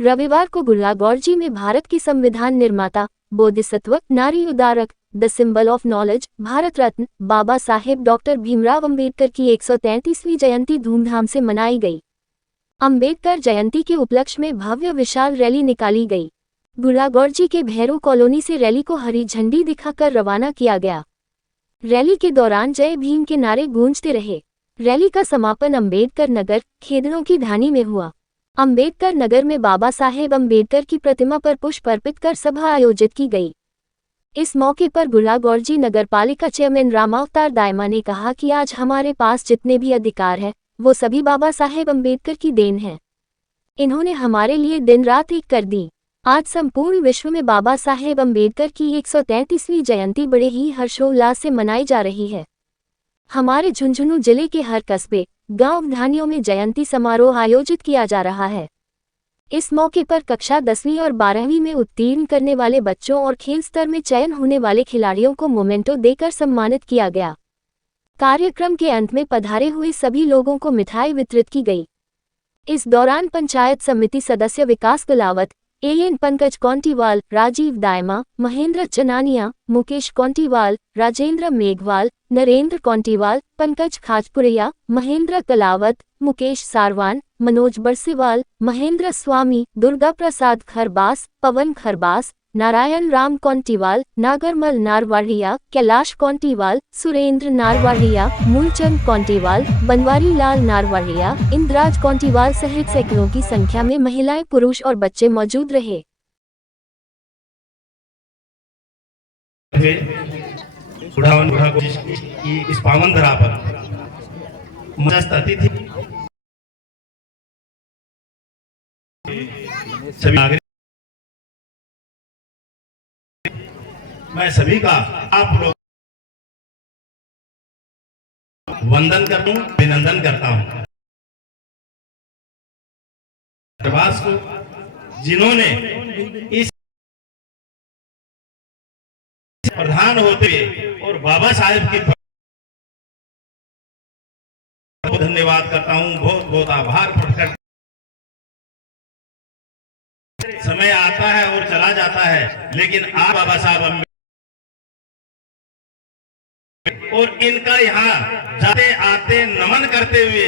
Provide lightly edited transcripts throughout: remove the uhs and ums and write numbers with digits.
रविवार को गुलागौरजी में भारत की संविधान निर्माता, बोधिसत्व, नारी उदारक, the symbol of knowledge, Bharat Ratna Baba Saheb doctor Bhimrao Ambedkar की 133वीं जयंती धूमधाम से मनाई गई। अंबेडकर जयंती के उपलक्ष्य में भव्य विशाल रैली निकाली गई। गुलागौरजी के भैरू कॉलोनी से रैली को हरी झंडी दिखाकर रवाना किया गया। रैली के दौरान जय भीम के नारे गूंजते रहे। रैली का समापन अंबेडकर नगर, खेदड़ों की ढाणी में हुआ। अंबेडकर नगर में बाबा साहेब अंबेडकर की प्रतिमा पर पुष्प अर्पित कर सभा आयोजित की गई। इस मौके पर गुलागौरजी नगरपालिका चेयरमैन रामावतार दायमा ने कहा कि आज हमारे पास जितने भी अधिकार हैं, वो सभी बाबा साहेब अंबेडकर की देन है। इन्होंने हमारे लिए दिन रात एक कर दी। आज संपूर्ण विश्व में बाबा साहेब अंबेडकर की 133वीं जयंती बड़े ही हर्षोल्लास से मनाई जा रही है। हमारे झुंझुनू जिले के हर कस्बे, गांव ढाणियों में जयंती समारोह आयोजित किया जा रहा है। इस मौके पर कक्षा 10वीं और 12वीं में उत्तीर्ण करने वाले बच्चों और खेल स्तर में चयन होने वाले खिलाड़ियों को मोमेंटो देकर सम्मानित किया गया। कार्यक्रम के अंत में पधारे हुए सभी लोगों को मिठाई वितरित की गई। इस दौरान पंचायत समिति सदस्य विकास कलावत, एएन पंकज कौंटीवाल, राजीव दायमा, महेंद्र चनानिया, मुकेश कौंटीवाल, राजेंद्र मेघवाल, नरेंद्र कौंटीवाल, पंकज खाजपुरिया, महेंद्र कलावत, मुकेश सारवान, मनोज बरसीवाल, महेंद्र स्वामी, दुर्गा प्रसाद खरबास, पवन खरबास, नारायण राम कौंटीवाल, नागरमल नारवाड़िया, कैलाश कौंटीवाल, सुरेंद्र नारवाड़िया, मूलचंद कौंटीवाल, बनवारी लाल नारवाड़िया, इंद्राज कौंटीवाल सहित सैकड़ों की संख्या में महिलाएं, पुरुष और बच्चे मौजूद रहे। इस पावन धरा पर मस्त अतिथि सभी नागरिक, मैं सभी का आप लोग वंदन करता हूं, अभिनंदन करता हूं। प्रवास को जिन्होंने इस प्रधान होते और बाबा साहेब की धन्यवाद करता हूं, बहुत बहुत आभार प्रकट करता हूं। समय आता है और चला जाता है, लेकिन आप बाबा साहब अम्बेडकर और इनका यहाँ जाते आते नमन करते हुए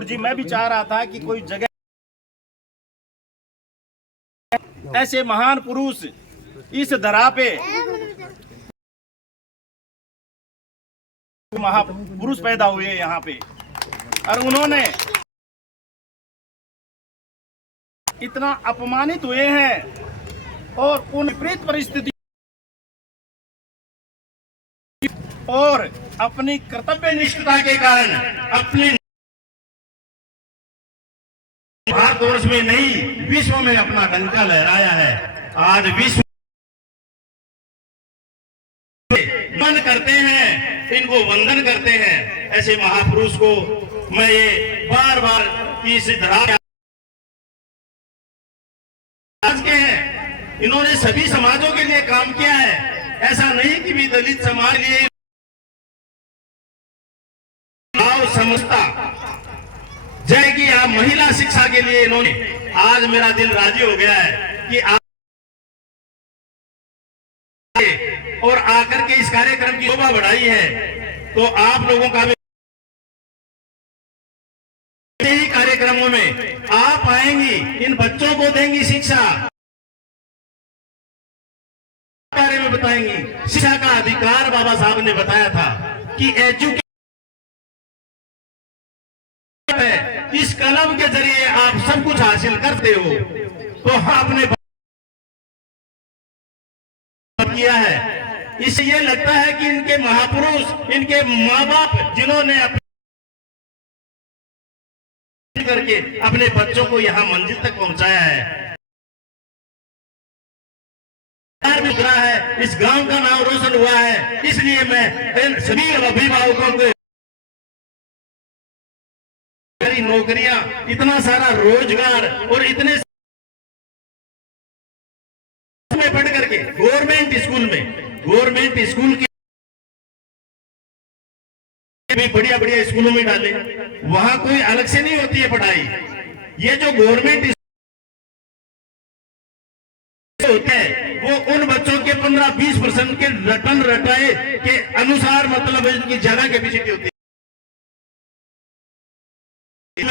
जी, मैं भी चाह रहा था कि कोई जगह ऐसे महान पुरुष इस धरा पे महापुरुष पैदा हुए यहाँ पे, और उन्होंने इतना अपमानित हुए हैं और उन विपरीत परिस्थिति और अपनी कर्तव्य निष्ठता के कारण अपने भारतवर्ष में नहीं विश्व में अपना डंका लहराया है। आज विश्व मन करते हैं, इनको वंदन करते हैं। ऐसे महापुरुष को मैं ये बार बार इस धरा के हैं, इन्होंने सभी समाजों के लिए काम किया है। ऐसा नहीं कि भी दलित समाज के लिए भाव समझता जय की आप महिला शिक्षा के लिए इन्होंने, आज मेरा दिल राजी हो गया है कि आप और आकर के इस कार्यक्रम की शोभा बढ़ाई है। तो आप लोगों का भी ही कार्यक्रमों में आप आएंगी, इन बच्चों को देंगी शिक्षा, बारे में बताएंगी। शिक्षा का अधिकार बाबा साहब ने बताया था कि एजुकेशन है, इस कलम के जरिए आप सब कुछ हासिल करते हो। तो आपने किया है, इससे ये लगता है कि इनके महापुरुष, इनके माँ बाप जिन्होंने करके अपने बच्चों को यहाँ मंजिल तक पहुंचाया है, उतरा है, इस गांव का नाम रोशन हुआ है। इसलिए मैं सभी अभिभावकों को नौकरियां, इतना सारा रोजगार और इतने में पढ़ करके गवर्नमेंट स्कूल के भी बढ़िया बढ़िया स्कूलों में डाले, वहां कोई अलग से नहीं होती है पढ़ाई। ये जो गवर्नमेंट होते हैं वो उन बच्चों के 15-20% के रटन रटाए के अनुसार मतलब इनकी जगह कैपेसिटी होती है।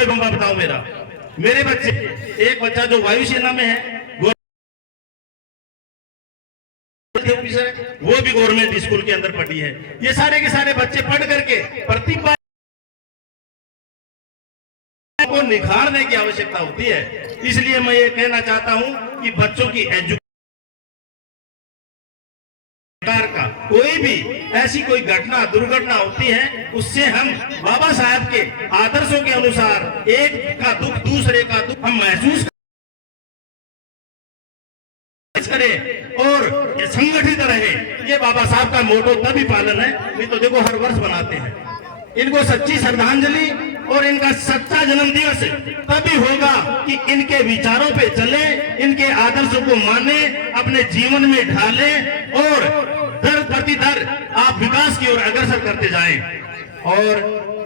मैं बताऊं, मेरे बच्चे, एक बच्चा जो वायुसेना में है ऑफिसर, वो भी गवर्नमेंट स्कूल के अंदर पढ़ी है। ये सारे के सारे बच्चे पढ़ करके प्रतिभा को निखारने की आवश्यकता होती है। इसलिए मैं ये कहना चाहता हूं कि बच्चों की का कोई भी ऐसी कोई घटना दुर्घटना होती है, उससे हम बाबा साहब के आदर्शों के अनुसार एक का दुख दूसरे का दुख हम महसूस करें और ये संगठित रहे। ये बाबा साहब का मोटो तभी पालन है, नहीं तो देखो हर वर्ष बनाते हैं। इनको सच्ची श्रद्धांजलि और इनका सच्चा जन्म दिवस तभी होगा कि इनके विचारों पे चले, इनके आदर्शों को माने, अपने जीवन में ढाले और दर प्रति दर आप विकास की ओर अग्रसर करते जाएं। और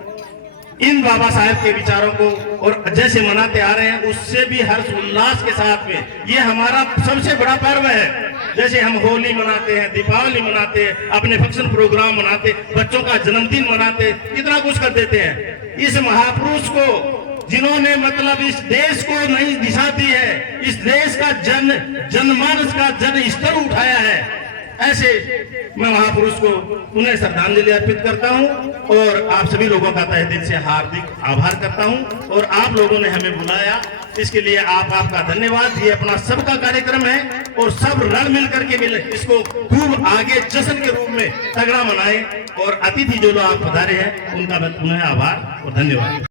इन बाबा साहब के विचारों को और जैसे मनाते आ रहे हैं, उससे भी हर्ष उल्लास के साथ में ये हमारा सबसे बड़ा पर्व है। जैसे हम होली मनाते हैं, दीपावली मनाते हैं, अपने फंक्शन प्रोग्राम मनाते, बच्चों का जन्मदिन मनाते, कितना कुछ कर देते हैं। इस महापुरुष को जिन्होंने मतलब इस देश को नई दिशा दी है, इस देश का जनमानस का जन स्तर उठाया है, ऐसे मैं महापुरुष को उन्हें श्रद्धांजलि अर्पित करता हूं और आप सभी लोगों का तहे दिल से हार्दिक आभार करता हूं। और आप लोगों ने हमें बुलाया, इसके लिए आपका धन्यवाद। ये अपना सबका कार्यक्रम है और सब रल मिल करके मिले इसको खूब आगे जश्न के रूप में तगड़ा मनाएं। और अतिथि जो लोग आप पधारे हैं उनका पुनः आभार और धन्यवाद।